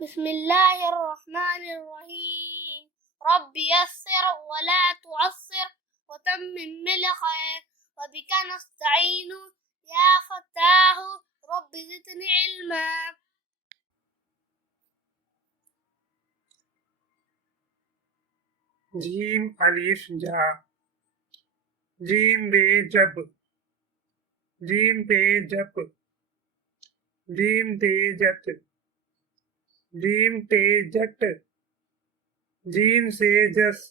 बिस्मिल्लाहिर्रहमानिर्रहीम। रब्बि यस्सिर वला तुअस्सिर वतम्मिम बिलखैर वबिका नस्तईनु या फत्ताहु रब्बि ज़िदनी इल्मा। जीम अलिफ जा, जीम बे जब, जीम पे जप, जीम ते जट, जीम ते जट, जीम से जस,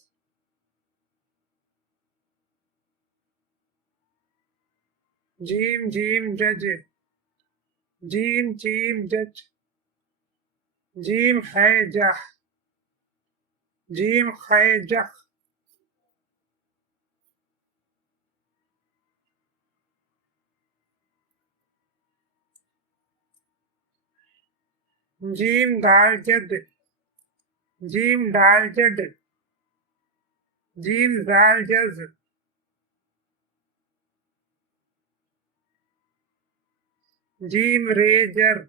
जीम जीम जज, जीम चीम जच, जीम है जह, जीम है जख, जीम दाल जद, जीम दाल जड, जीम दाल जज, जीम रे जर,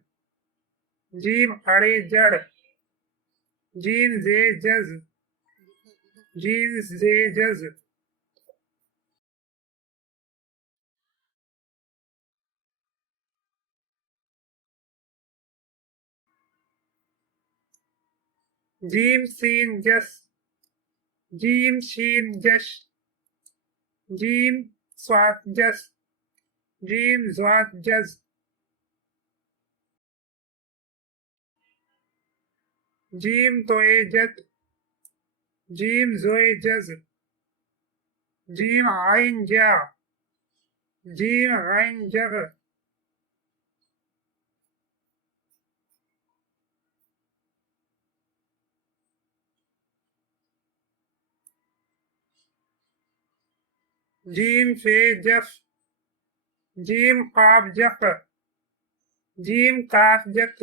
जीम अड़े जड़, जीम जे जज, जीम जे जज, जीम सीन जस, जीम शीन जश, जीम स्वात जस, जीम स्वात जज, जीम तोए जत, जीम जोए जज, जीम आइन जा, जीम आइन जग, जीम फे जफ, जीम काफ जक, जीम काफ जक,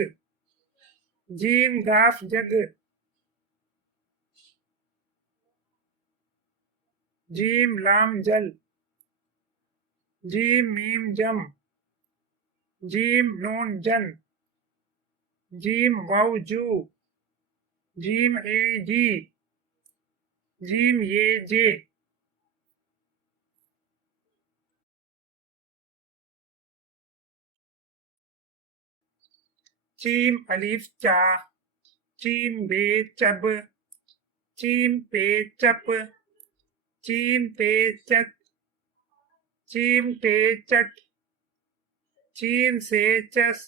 जीम गाफ जग, जीम लाम जल, जीम मीम जम, जीम नून जन, जीम वाव जू, जीम ए जी, जीम ये जे, चीम अलिफ चा, चीम बे चब, चीम पे चप, चीम पे चट, चीम पे चट, चीम से चस,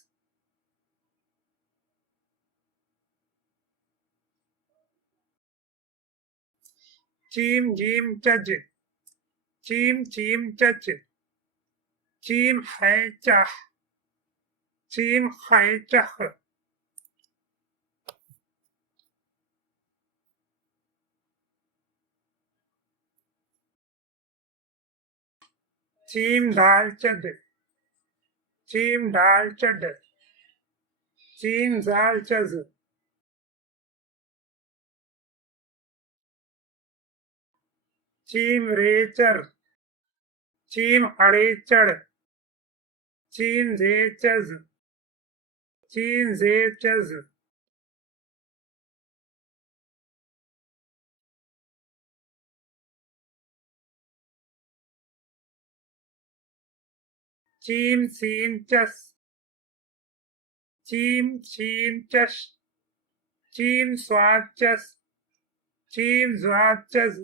चीम जीम चज, चीम चीम चच, चीम है चाह, चीम है चख, चीम दाल चद, चीम दाल चड, चीम जाल चज, चीम रे चर, चीम अड़े चढ़, चीम जे चज, चीम जे चज, चीम सीन चस, चीम शीन चश, चीम स्वाद चस, चीम स्वाद चज,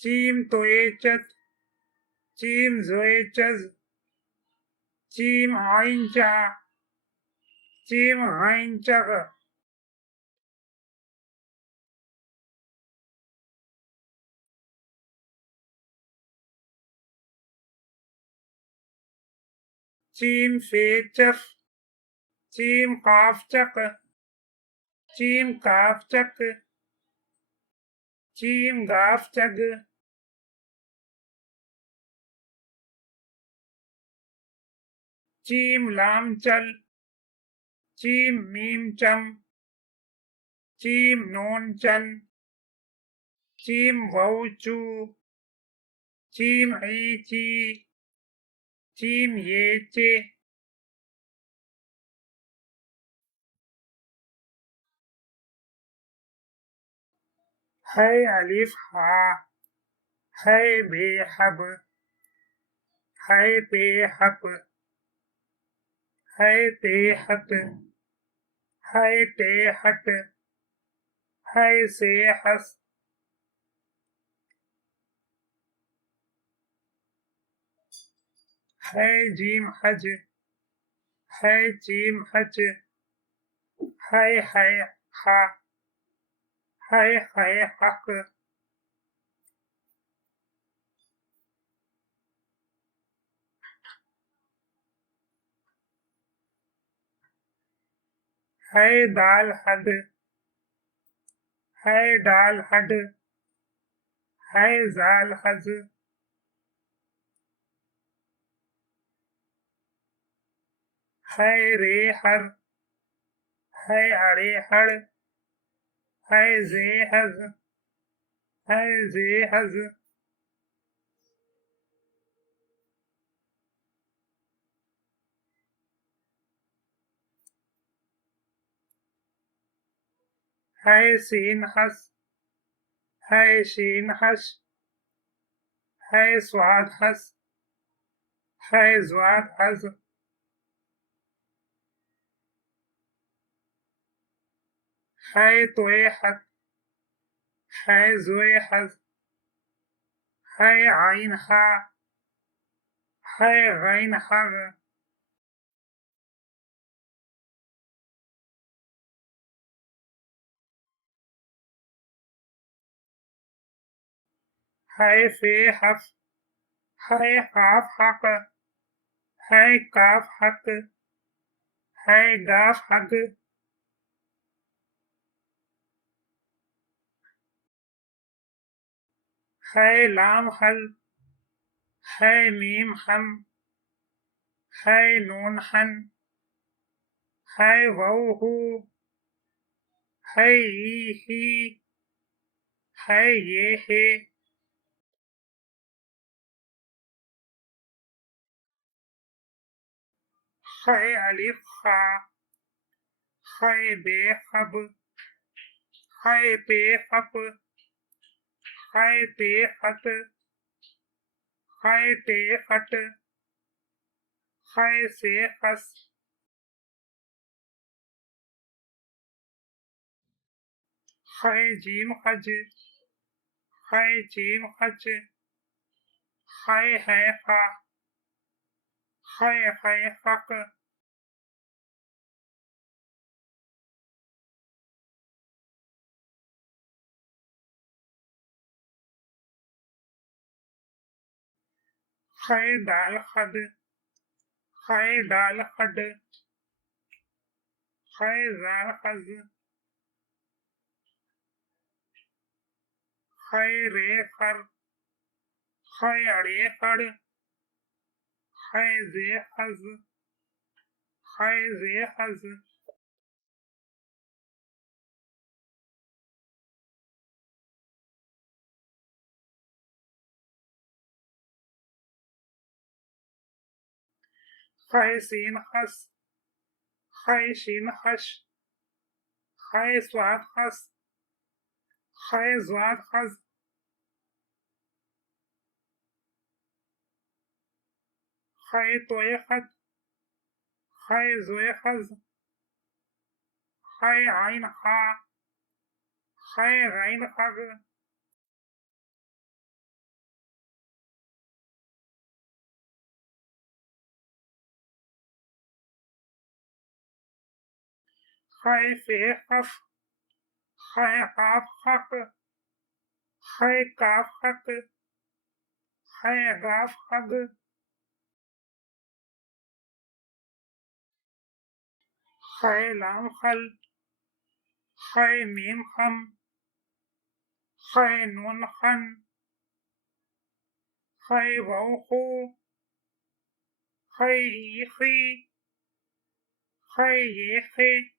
चीम तोए चत, चीम जोए चज, चीम आइन चा, चीम आइन चग, चीम फे चफ, चीम काफ चक, चीम काफ चक, चीम गाफ चग, चीम लाम चल, चीम मीम चम, चीम नून चन, चीम वाउ चू, चीम ई ची, चीम ये चे। है अलिफ हा, है बे हब, है पे हप, है ते हत, है ते हट, है से हस, है जीम हज, है जीम हज, है हा, है हक, है दाल हद, है डाल हड, है जाल हज, है रे हर, है अरे हड़, है जे हज, है जे हज, है सीन हस, है शीन हस, है स्वाद हस, है ज्वाद हज, है तोए हत, है जोए हज, है आइन हा, है गैन हग, है फे हफ, है काफ हक, है काफ हक, है गाफ हग, है लाम हल, है मीम हम, है नून हन, है वाउ हु, है ई ही, है ये हे, है अलिफ खा, है बे खब, है पे खप, है ते खत, है ते खट, है से खस, है जीम खज, है जीम खच, है खा, है खक, है दाल खद, है दाल खड, है जाल खज, है रे खर, है अड़े खड़, है जे खज, है जे खज, है सीन खस, है शीन खश, है स्वाद खस, है ज्वाद खज, है तोए खत, है जोए खज, है आइन खा, है गैन खग, है फे खफ, है काफ खक, है काफ खक, है गाफ खग, है लाम खल, है मीम खम, है नून खन, है वाउ खू, है ई खी, है ये खे,